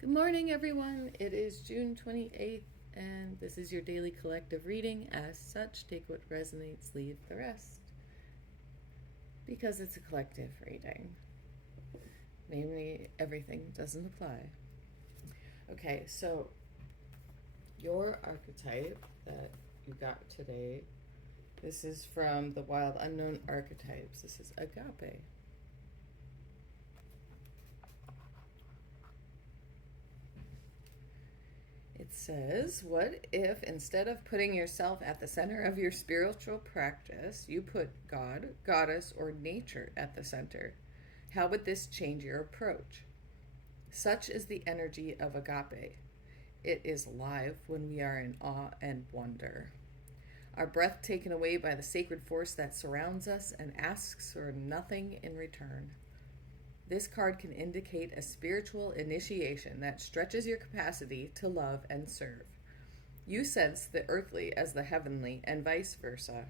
Good morning, everyone. It is June 28th, and this is your daily collective reading. As such, take what resonates, leave the rest. Because it's a collective reading. Namely, everything doesn't apply. Okay, so your archetype that you got today, this is from the Wild Unknown Archetypes. This is agape. It says, what if instead of putting yourself at the center of your spiritual practice, you put God, goddess, or nature at the center? How would this change your approach? Such is the energy of agape. It is live when we are in awe and wonder. Our breath taken away by the sacred force that surrounds us and asks for nothing in return. This card can indicate a spiritual initiation that stretches your capacity to love and serve. You sense the earthly as the heavenly and vice versa.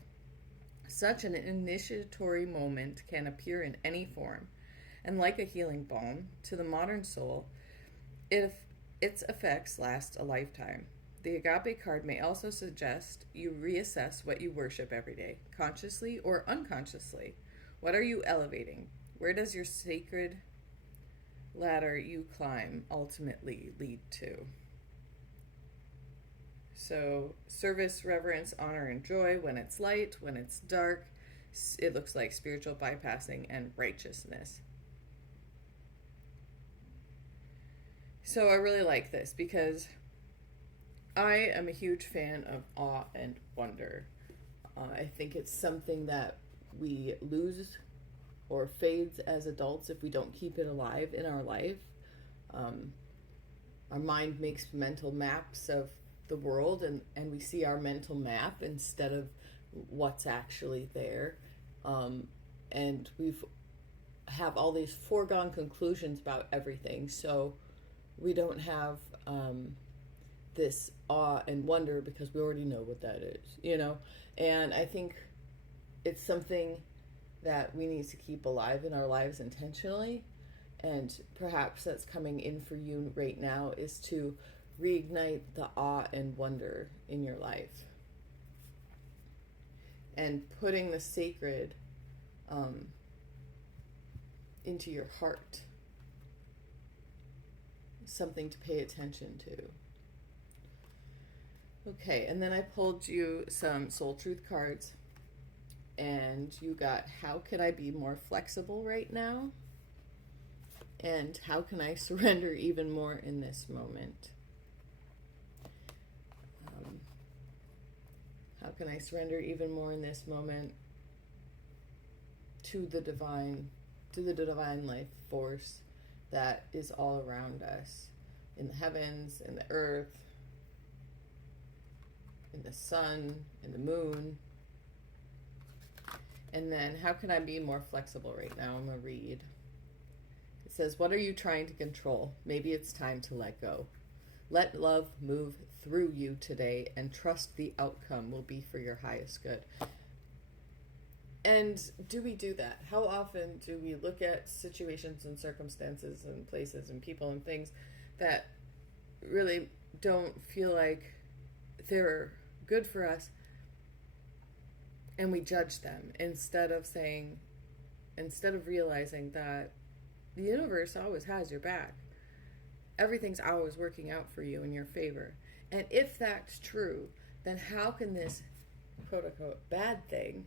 Such an initiatory moment can appear in any form, and like a healing balm to the modern soul, if its effects last a lifetime. The agape card may also suggest you reassess what you worship every day, consciously or unconsciously. What are you elevating? Where does your sacred ladder you climb ultimately lead to? So, service, reverence, honor, and joy when it's light, when it's dark, it looks like spiritual bypassing and righteousness. So I really like this because I am a huge fan of awe and wonder. I think it's something that we lose or fades as adults if we don't keep it alive in our life. Our mind makes mental maps of the world, and we see our mental map instead of what's actually there. And we've have all these foregone conclusions about everything, so we don't have this awe and wonder because we already know what that is, And I think it's something that we need to keep alive in our lives intentionally, and perhaps that's coming in for you right now is to reignite the awe and wonder in your life and putting the sacred into your heart, something to pay attention to. Okay, and then I pulled you some soul truth cards. And you got, how can I be more flexible right now? And how can I surrender even more in this moment? How can I surrender even more in this moment to the divine life force that is all around us, in the heavens, in the earth, in the sun, in the moon? And then, how can I be more flexible right now? I'm going to read. It says, what are you trying to control? Maybe it's time to let go. Let love move through you today and trust the outcome will be for your highest good. And do we do that? How often do we look at situations and circumstances and places and people and things that really don't feel like they're good for us, and we judge them instead of realizing that the universe always has your back. Everything's always working out for you in your favor. And if that's true, then how can this quote unquote bad thing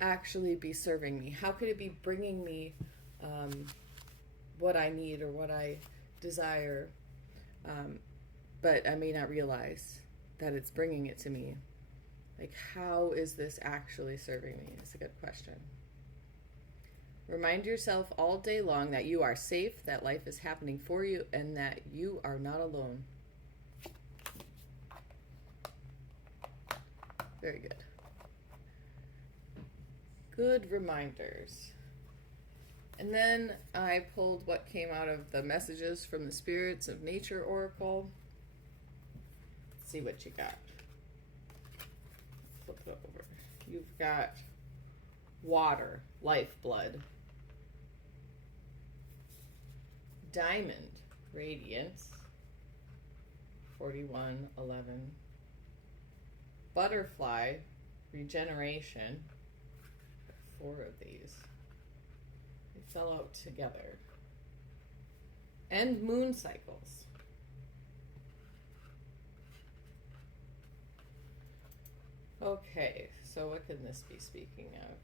actually be serving me? How could it be bringing me what I need or what I desire, but I may not realize that it's bringing it to me? Like, how is this actually serving me? It's a good question. Remind yourself all day long that you are safe, that life is happening for you, and that you are not alone. Very good. Good reminders. And then I pulled what came out of the messages from the Spirits of Nature Oracle. Let's see what you got. Flip it over. You've got water, lifeblood. Diamond, radiance. 41:11. Butterfly, regeneration. 4 of these. They fell out together. And moon cycles. Okay, so what can this be speaking of?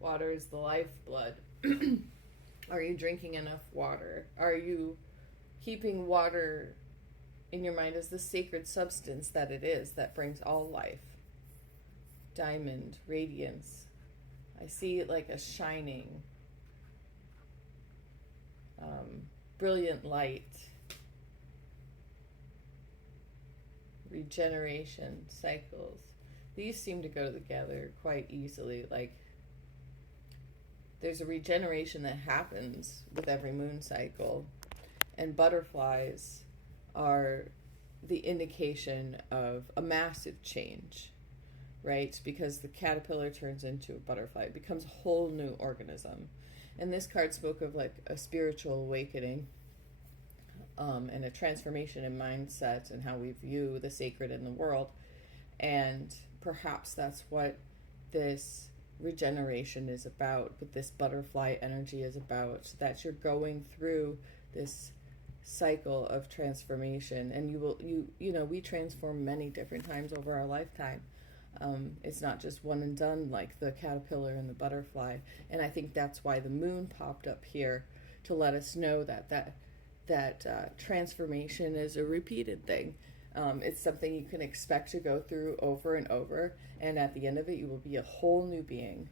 Water is the lifeblood. Are you drinking enough water? Are you keeping water in your mind as the sacred substance that it is that brings all life? Diamond, radiance. I see it like a shining, brilliant light. Regeneration, cycles. These seem to go together quite easily. Like, there's a regeneration that happens with every moon cycle, and butterflies are the indication of a massive change, right? Because the caterpillar turns into a butterfly. It becomes a whole new organism. And this card spoke of like a spiritual awakening, and a transformation in mindset and how we view the sacred in the world. And perhaps that's what this regeneration is about, what this butterfly energy is about, that you're going through this cycle of transformation. And we transform many different times over our lifetime. It's not just one and done like the caterpillar and the butterfly. And I think that's why the moon popped up here, to let us know that transformation is a repeated thing. It's something you can expect to go through over and over, and at the end of it, you will be a whole new being.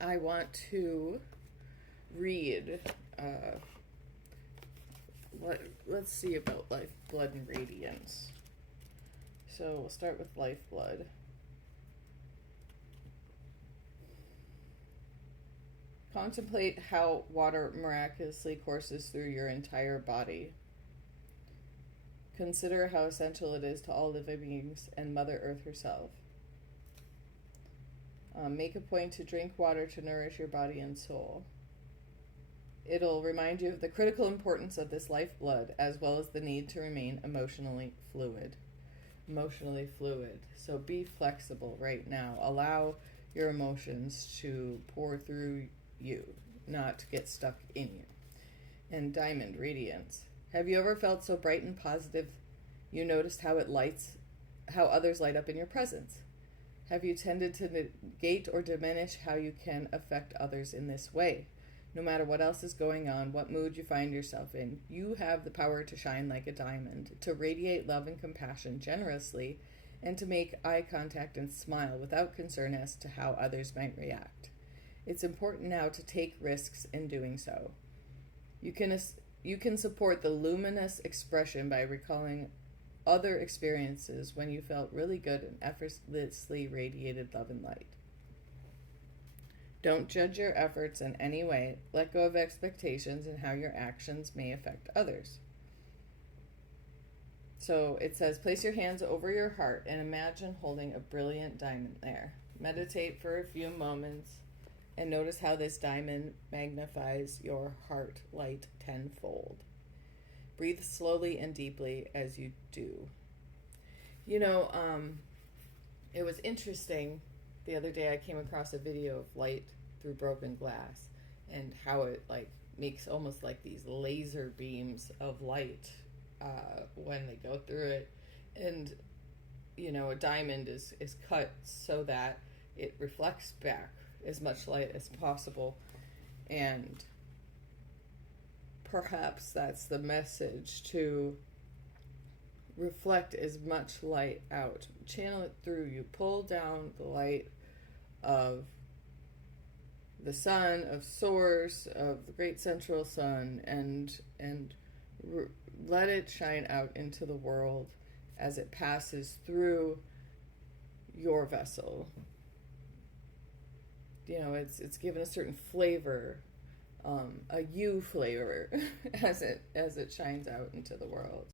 I want to read, let's see about lifeblood and radiance. So we'll start with lifeblood. Contemplate how water miraculously courses through your entire body. Consider how essential it is to all living beings and Mother Earth herself. Make a point to drink water to nourish your body and soul. It'll remind you of the critical importance of this lifeblood, as well as the need to remain emotionally fluid. So be flexible right now. Allow your emotions to pour through you, not to get stuck in you. And diamond, radiance. Have you ever felt so bright and positive you noticed how others light up in your presence? Have you tended to negate or diminish how you can affect others in this way? No matter what else is going on, what mood you find yourself in, you have the power to shine like a diamond, to radiate love and compassion generously, and to make eye contact and smile without concern as to how others might react. It's important now to take risks in doing so. You can support the luminous expression by recalling other experiences when you felt really good and effortlessly radiated love and light. Don't judge your efforts in any way. Let go of expectations and how your actions may affect others. So it says, place your hands over your heart and imagine holding a brilliant diamond there. Meditate for a few moments and notice how this diamond magnifies your heart light tenfold. Breathe slowly and deeply as you do. It was interesting. The other day I came across a video of light through broken glass and how it makes almost like these laser beams of light when they go through it. And, a diamond is cut so that it reflects back as much light as possible. And perhaps that's the message, to reflect as much light out. Channel it through you. Pull down the light of the sun, of source, of the great central sun, and let it shine out into the world as it passes through your vessel. It's given a certain flavor, a you flavor as it shines out into the world.